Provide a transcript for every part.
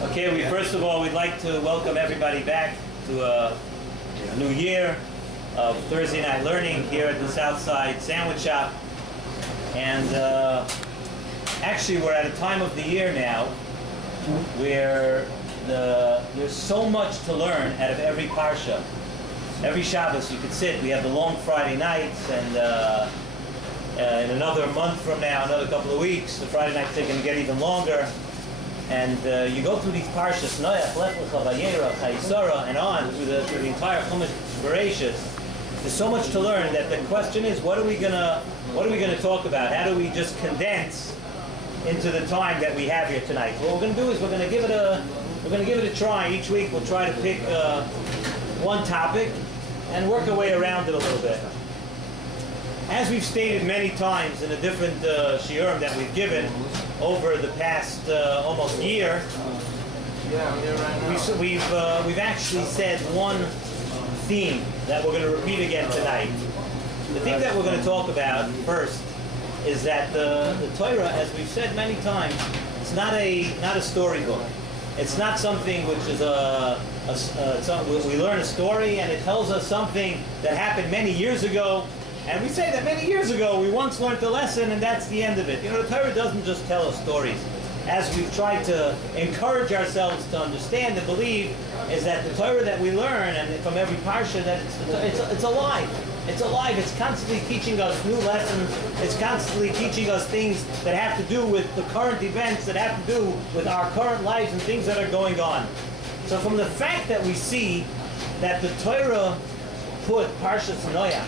Okay, first of all, we'd like to welcome everybody back to a new year of Thursday night learning here at the Southside Sandwich Shop. And actually, we're at a time of the year now where there's so much to learn out of every parsha. Every Shabbos you could sit. We have the long Friday nights, and in another month from now, another couple of weeks, the Friday nights are going to get even longer. And you go through these Parshas Noach, Lech Lecha, Vayera, Chayisara, and on through the entire Chumash Bereshis. There's so much to learn that the question is, what are we gonna talk about? How do we just condense into the time that we have here tonight? What we're going to do is we're going to give it a try. Each week we'll try to pick one topic and work our way around it a little bit. As we've stated many times in the different shiurim that we've given over the past almost year, we've actually said one theme that we're going to repeat again tonight. The thing that we're going to talk about first is that the Torah, as we've said many times, it's not a storybook. It's not something which is we learn a story and it tells us something that happened many years ago, and we say that many years ago we once learned the lesson and that's the end of it. You know, the Torah doesn't just tell us stories. As we've tried to encourage ourselves to understand and believe, is that the Torah that we learn, and from every parsha, that it's alive. It's alive. It's constantly teaching us new lessons. It's constantly teaching us things that have to do with the current events, that have to do with our current lives and things that are going on. So from the fact that we see that the Torah put Parshas Noach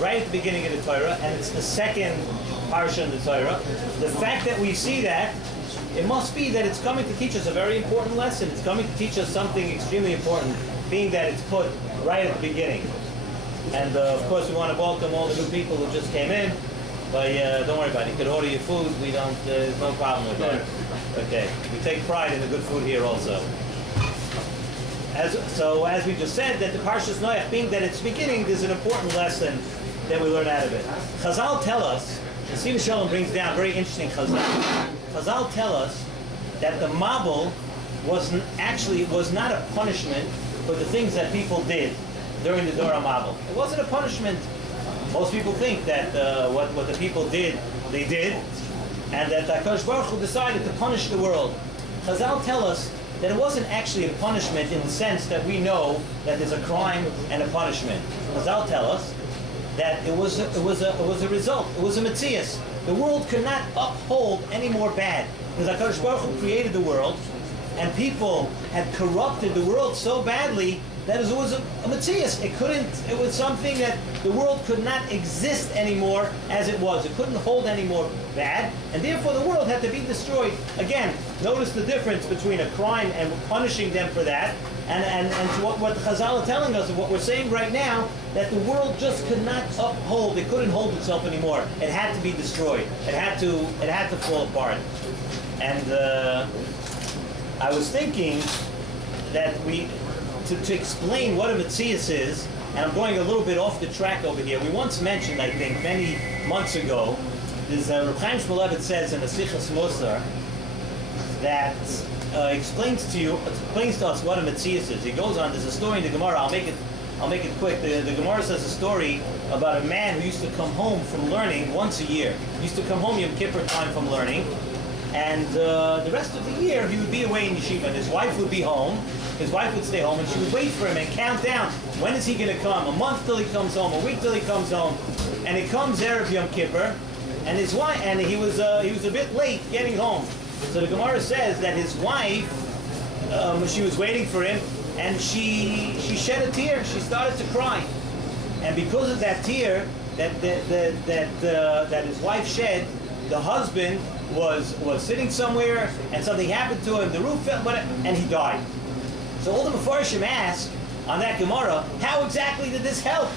right at the beginning of the Torah, and it's the second parsha in the Torah, the fact that we see that, it must be that it's coming to teach us a very important lesson. It's coming to teach us something extremely important, being that it's put right at the beginning. And of course, we want to welcome all the new people who just came in. But don't worry about it. You can order your food. There's no problem with that. Okay. We take pride in the good food here also. As we just said, that the Parshas Noach, being that it's beginning, there's an important lesson that we learn out of it. Chazal tell us, and Sina Shalom brings down very interesting Chazal. Chazal tell us that the Mabul was not a punishment for the things that people did during the Dor HaMabul. It wasn't a punishment. Most people think that what the people did, they did, and that HaKadosh Baruch Hu decided to punish the world. Chazal tell us that it wasn't actually a punishment in the sense that we know that there's a crime and a punishment. Chazal tell us that it was a result. It was a metzias. The world could not uphold any more bad, because HaKadosh Baruch Hu created the world, and people had corrupted the world so badly that it was a metzias. It was something that the world could not exist anymore as it was. It couldn't hold any more bad, and therefore the world had to be destroyed. Again, notice the difference between a crime and punishing them for that, and what the Chazal are telling us, and what we're saying right now, that the world just could not uphold. It couldn't hold itself anymore. It had to be destroyed. It had to fall apart. And I was thinking that to explain what a metzias is, and I'm going a little bit off the track over here. We once mentioned, I think, many months ago, there's Reb Chaim Shmulevitz says in the Sichas Musar that explains to us what a metzias is. He goes on. There's a story in the Gemara. I'll make it quick. The Gemara says a story about a man who used to come home from learning once a year. He used to come home Yom Kippur time from learning, and the rest of the year he would be away in yeshiva, and his wife would be home. His wife would stay home, and she would wait for him and count down. When is he going to come? A month till he comes home, a week till he comes home, and it comes Erev Yom Kippur, and his wife, and he was a bit late getting home. So the Gemara says that his wife, she was waiting for him, and she shed a tear. She started to cry, and because of that tear that his wife shed, the husband was sitting somewhere, and something happened to him. The roof fell, and he died. So all the Mefarshim ask on that Gemara, how exactly did this help?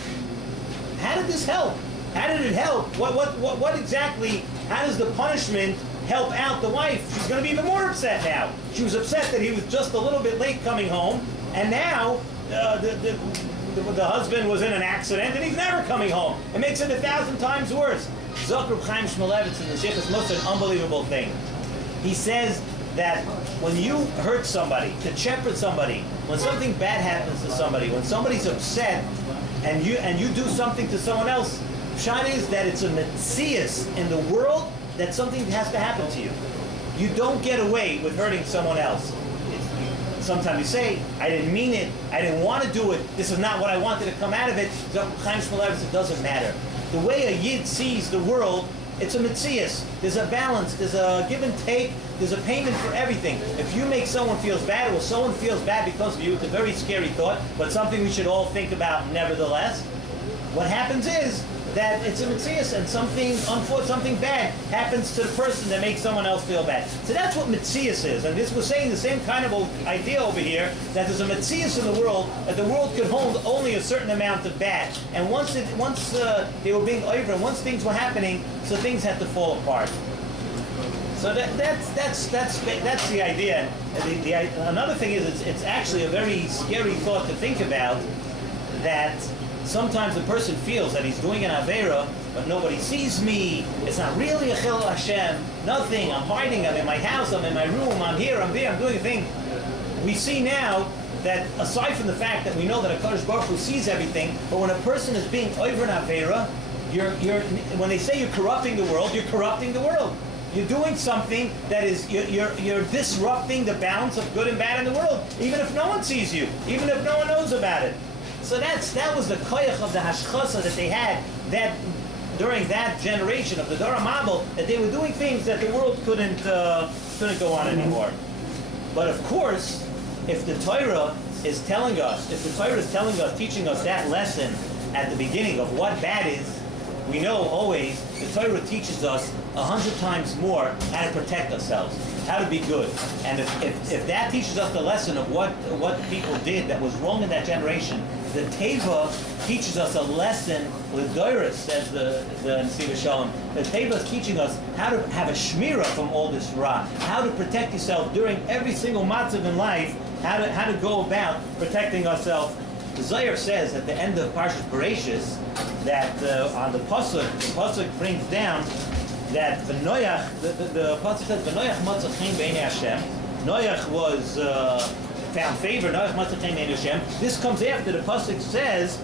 How did this help? How did it help? What exactly? How does the punishment help out the wife? She's going to be even more upset now. She was upset that he was just a little bit late coming home, and now the husband was in an accident and he's never coming home. It makes it 1,000 times worse. Zok Reb Chaim Shmulevitz in the S.S.S. an unbelievable thing. He says that when you hurt somebody, to shepherd somebody, when something bad happens to somebody, when somebody's upset, and you do something to someone else, Pshat is that it's a metzias in the world that something has to happen to you. You don't get away with hurting someone else. Sometimes you say, I didn't mean it, I didn't want to do it, this is not what I wanted to come out of it. Chaim Shmulevitz, it doesn't matter. The way a Yid sees the world, it's a metzias. There's a balance, there's a give and take, there's a payment for everything. If you make someone feel bad, or someone feels bad because of you, it's a very scary thought, but something we should all think about nevertheless. What happens is that it's a metzias, and something bad happens to the person that makes someone else feel bad. So that's what metzias is, and this was saying the same kind of idea over here, that there's a metzias in the world, that the world could hold only a certain amount of bad, and once they were being over, and once things were happening, so things had to fall apart. So that's the idea. Another thing is it's actually a very scary thought to think about, that sometimes the person feels that he's doing an Aveira, but nobody sees me, it's not really a Chil Hashem, nothing, I'm hiding, I'm in my house, I'm in my room, I'm here, I'm there, I'm doing a thing. We see now that aside from the fact that we know that HaKadosh Baruch Hu sees everything, but when a person is being over an Aveira, when they say you're corrupting the world, you're corrupting the world. You're doing something that is, you're disrupting the balance of good and bad in the world, even if no one sees you, even if no one knows about it. So that was the koyach of the hashchasa that they had that during that generation of the Dor HaMabel, that they were doing things that the world couldn't go on anymore. But of course, if the Torah is telling us, teaching us that lesson at the beginning of what bad is, we know always the Torah teaches us 100 times more how to protect ourselves, how to be good. And if that teaches us the lesson of what people did that was wrong in that generation, the Teva teaches us a lesson, L'Doros, says the Nesiv Shalom. The Teva is teaching us how to have a shmira from all this ra, how to protect yourself during every single matzav in life, how to go about protecting ourselves. The Zohar says at the end of Parshas Bereshis that on the pasuk brings down that the pasuk says Noach matzah chen b'einei Hashem. Noach was found favor. Noach matzah chen b'einei Hashem. This comes after the pasuk says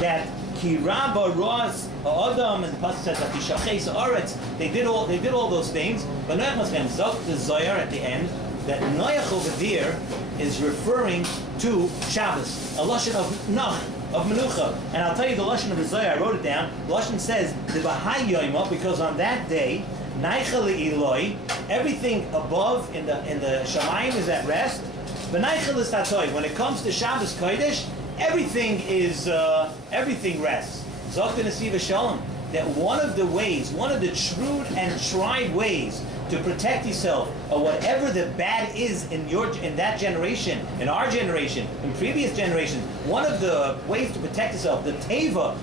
that ki rabba ras ha'adam, and the pasuk says that tishaches haaretz. They did all those things. But Noach matzah chen zok the Zohar at the end that Noach over there is referring to Shabbos, a lashon of Nach, of Menucha. And I'll tell you the lashon of the Zohar, I wrote it down. The lashon says, the Bahai Yoima, because on that day, Naicha Le'iloi, everything above in the Shamayim is at rest. V'naicha L'Statoi, when it comes to Shabbos Kodesh, everything rests. Zok the Nesiv Shalom, that one of the shrewd and tried ways to protect yourself or whatever the bad is in that generation, in our generation, in previous generations, one of the ways to protect yourself,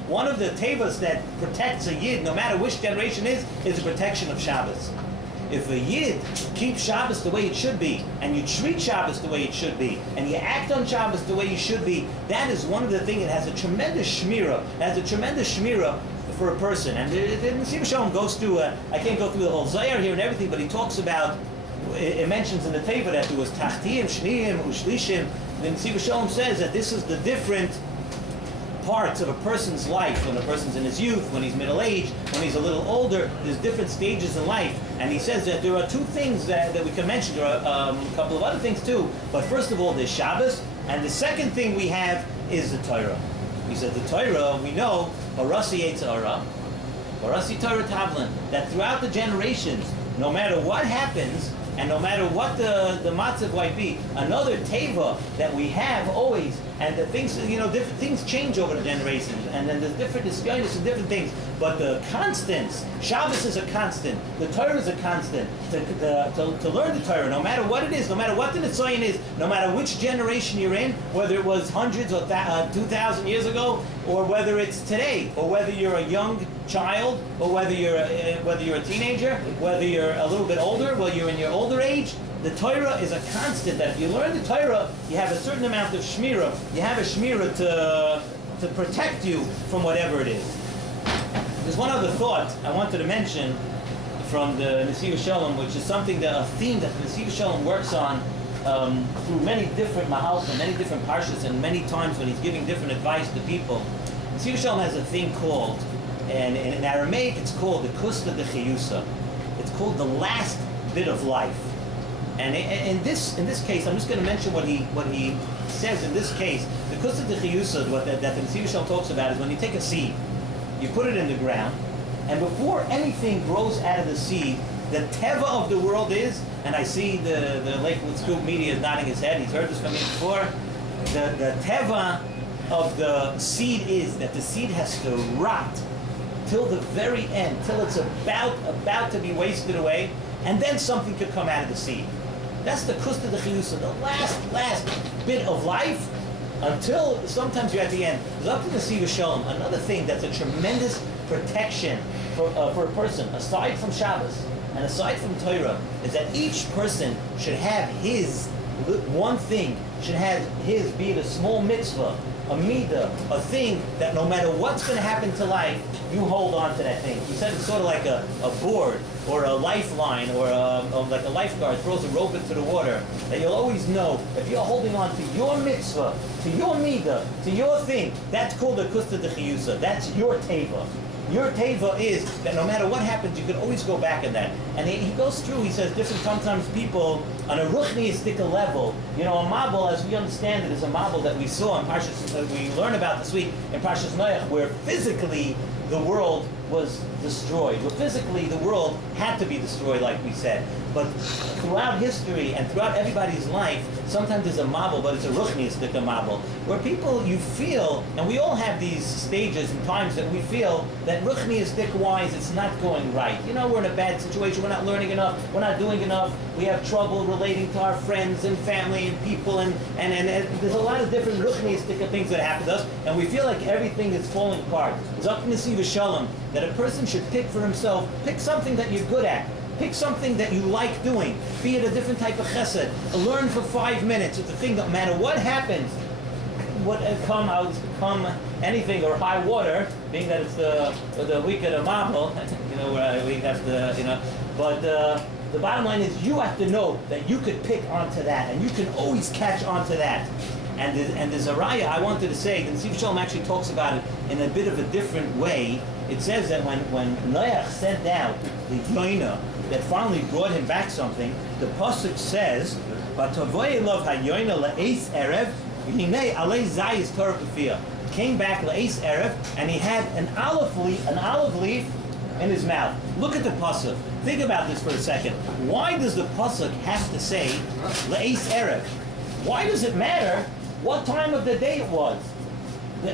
one of the tevas that protects a yid, no matter which generation is the protection of Shabbos. If a yid keeps Shabbos the way it should be, and you treat Shabbos the way it should be, and you act on Shabbos the way you should be, that is one of the things that has a tremendous shmira. For a person, and the Nesiv Shalom goes through. I can't go through the whole Zohar here and everything, but he talks about. It mentions in the Teva that there was Tachtiyim, Shniyim, Ushlishim. The Nesiv Shalom says that this is the different parts of a person's life. When a person's in his youth, when he's middle-aged, when he's a little older, there's different stages in life. And he says that there are two things that we can mention. There are a couple of other things too. But first of all, there's Shabbos, and the second thing we have is the Torah. He said the Torah, we know, Barasi Yetzirah, Barasi Torah Tavlin, that throughout the generations, no matter what happens, and no matter what the matzav might be, another teva that we have always, and the things, different things change over the generations, and then there's different disguises and different things, but the constants, Shabbos is a constant, the Torah is a constant, to learn the Torah, no matter what it is, no matter what the Nisayon is, no matter which generation you're in, whether it was hundreds or 2,000 years ago, or whether it's today, or whether you're a young child, or whether you're a teenager, whether you're a little bit older, whether you're in your older age, the Torah is a constant. That if you learn the Torah, you have a certain amount of shmira. You have a shmira to protect you from whatever it is. There's one other thought I wanted to mention. from the Nesiv Shalom, which is something that a theme that the Nesiv Shalom works on through many different mahalchim, many different parshas, and many times when he's giving different advice to people. Nesiv Shalom has a thing called, and in Aramaic it's called the Kusta de Chiyusa. It's called the last bit of life. And in this case, I'm just going to mention what he says in this case. The Kusta de Chiyusa, that the Nesiv Shalom talks about, is when you take a seed, you put it in the ground, and before anything grows out of the seed, the teva of the world is, and I see the Lakewood Scoop media is nodding his head, he's heard this from me before, the teva of the seed is that the seed has to rot till the very end, till it's about to be wasted away, and then something could come out of the seed. That's the kusta de chiyusa, the last bit of life, until sometimes you're at the end. There's up to the Nesiv Shalom, another thing that's a tremendous protection for a person, aside from Shabbos and aside from Torah, is that each person should have his one thing, should have his, be it a small mitzvah, a midah, a thing that no matter what's going to happen to life, you hold on to that thing. He said it's sort of like a board or a lifeline or like a lifeguard throws a rope into the water, that you'll always know if you're holding on to your mitzvah, to your midah, to your thing, that's called a kusta de chiyusa. That's your teva. Your teva is that no matter what happens, you can always go back in that. And he goes through, he says, different sometimes people on a ruchniistic level, a mabel, as we understand it, is a mabel that we saw in Parshas, that we learn about this week in Parshas Noach, where physically the world was destroyed. Where physically the world had to be destroyed, like we said. But throughout history and throughout everybody's life, sometimes there's a mabel, but it's a ruchniistic mabel, where people, you feel, and we all have these stages and times that we feel that ruchniistic wise, it's not going right. We're in a bad situation, we're not learning enough, we're not doing enough, we have trouble relating to our friends and family and people, and there's a lot of different ruchniistic things that happen to us, and we feel like everything is falling apart. It's up to Nesiv Shalom that a person should pick for himself, pick something that you're good at. Pick something that you like doing, be it a different type of chesed. Learn for 5 minutes. It's a thing that no matter what happens, come anything or high water, being that it's the week of the mabel, where we have to, but the bottom line is you have to know that you could pick onto that, and you can always catch onto that. And the Zaraya, I wanted to say, the Nesiv Shalom actually talks about it in a bit of a different way. It says that when Noach sent out the yoina that finally brought him back something, the pasuk says, "Vatavoy elav hayoina le'eis erev v'hinei alei zayis Torah b'fiyah." Came back le'eis erev, and he had an olive leaf in his mouth. Look at the pasuk. Think about this for a second. Why does the pasuk have to say le'eis erev? Why does it matter what time of the day it was?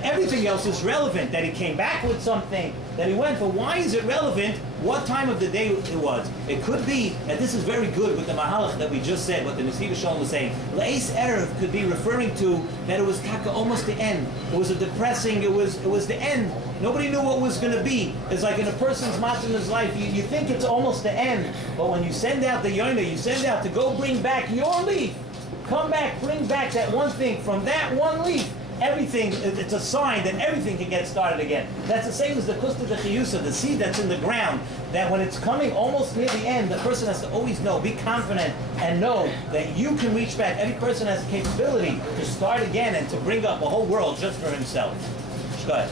Everything else is relevant, that he came back with something, that he went, but why is it relevant what time of the day it was? It could be, and this is very good with the mahalach that we just said, what the Nesiv Shalom was saying. Le'eis erev could be referring to that it was almost the end. It was a depressing, it was the end. Nobody knew what was going to be. It's like in a person's matzah in his life, you think it's almost the end, but when you send out the yoina, you send out to go bring back your leaf. Come back, bring back that one thing from that one leaf. Everything, it's a sign that everything can get started again. That's the same as the kusta de chiyusa, the seed that's in the ground, that when it's coming almost near the end, the person has to always know, be confident, and know that you can reach back. Every person has the capability to start again and to bring up a whole world just for himself. Go ahead.